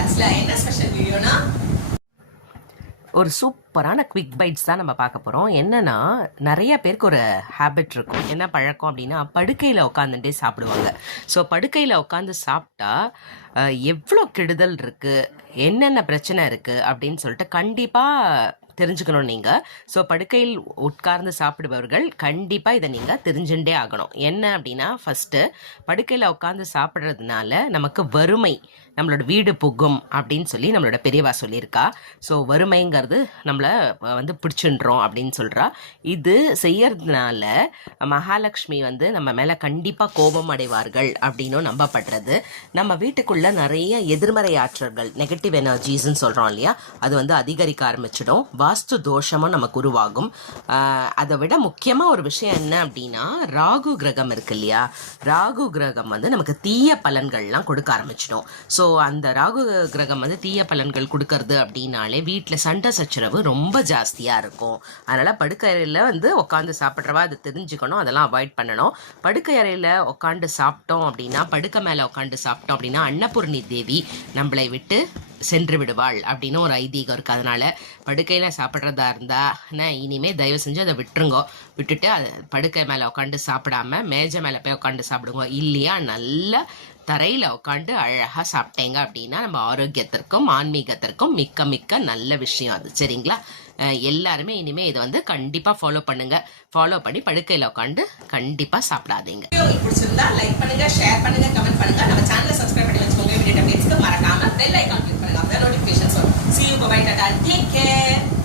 சாரீஸ்ல என்ன ஸ்பெஷல் வீடியோனா ஒரு சூப்பரான குவிக் பைட்ஸ் தான் நம்ம பார்க்க போகிறோம் என்னென்னா நிறைய பேருக்கு ஒரு ஹேபிட் இருக்கும். என்ன பழக்கம் அப்படின்னா படுக்கையில் உட்காந்துட்டே சாப்பிடுவாங்க. ஸோ படுக்கையில் உட்காந்து சாப்பிட்டா எவ்வளோ கெடுதல் இருக்குது என்னென்ன பிரச்சனை இருக்குது அப்படின்னு சொல்லிட்டு கண்டிப்பாக தெரிஞ்சுக்கணும் நீங்கள் ஸோ படுக்கையில் உட்கார்ந்து சாப்பிடுபவர்கள் கண்டிப்பாக இதை நீங்கள் தெரிஞ்சுட்டே ஆகணும். என்ன அப்படின்னா ஃபஸ்ட்டு படுக்கையில் உட்காந்து சாப்பிட்றதுனால நமக்கு வறுமை நம்மளோட வீடு புகும் அப்படின்னு சொல்லி நம்மளோட பெரியவா சொல்லியிருக்கா. ஸோ வறுமைங்கிறது நம்மளை வந்து பிடிச்சுன்றோம் அப்படின்னு சொல்கிறா இது செய்யறதுனால மகாலட்சுமி வந்து நம்ம மேலே கண்டிப்பாக கோபம் அடைவார்கள் அப்படின்னும் நம்பப்படுறது. நம்ம வீட்டுக்குள்ளே நிறைய எதிர்மறை ஆற்றல்கள் நெகட்டிவ் எனர்ஜிஸ்ன்னு சொல்கிறோம் இல்லையா? அது வந்து அதிகரிக்க ஆரம்பிச்சிடும். வா வாஸ்து தோஷமும் நமக்கு உருவாகும். அதை விட முக்கியமாக ஒரு விஷயம் என்ன அப்படின்னா ராகு கிரகம் இருக்கு இல்லையா? ராகு கிரகம் வந்து நமக்கு தீய பலன்கள்லாம் கொடுக்க ஆரம்பிச்சிடும். ஸோ அந்த ராகு கிரகம் வந்து தீய பலன்கள் கொடுக்கறது அப்படின்னாலே வீட்டில் சண்டை சச்சரவு ரொம்ப ஜாஸ்தியாக இருக்கும். அதனால் படுக்கையறையில் வந்து உட்காந்து சாப்பிட்றவா அதை தெரிஞ்சுக்கணும் அதெல்லாம் அவாய்ட் பண்ணணும். படுக்கை அறையில் உட்காந்து சாப்பிட்டோம் அப்படின்னா படுக்கை மேலே உட்காந்து சாப்பிட்டோம் அப்படின்னா அன்னபூர்ணி தேவி நம்மளை விட்டு சென்று விடுவாள் அப்படின்னு ஒரு ஐதீகம் இருக்குது அதனால் படுக்கையில் சாப்பிட்றதா இருந்தால் இனிமேல் தயவு செஞ்சு அதை விட்டுருங்கோ. விட்டுட்டு அது படுக்கை மேலே உட்காந்து சாப்பிடாம மேஜை மேலே போய் உட்காந்து சாப்பிடுங்க. இல்லையா? நல்லா தரையில் உட்காந்து அழகாக சாப்பிட்டேங்க அப்படின்னா நம்ம ஆரோக்கியத்திற்கும் ஆன்மீகத்திற்கும் மிக்க மிக்க நல்ல விஷயம் அது. சரிங்களா? எல்லாருமே இனிமே இதை வந்து கண்டிப்பாக ஃபாலோ பண்ணுங்க. ஃபாலோ பண்ணி படுக்கையில் உட்காந்து கண்டிப்பாக சாப்பிடாதீங்க. பிடிச்சிருந்தா லைக் பண்ணுங்க ஷேர் பண்ணுங்க கமெண்ட் பண்ணுங்க. நம்ம சேனலை சப்ஸ்கிரைப் பண்ணி வச்சுக்கோங்க. மறக்காம bell icon Sabay na daan ticket.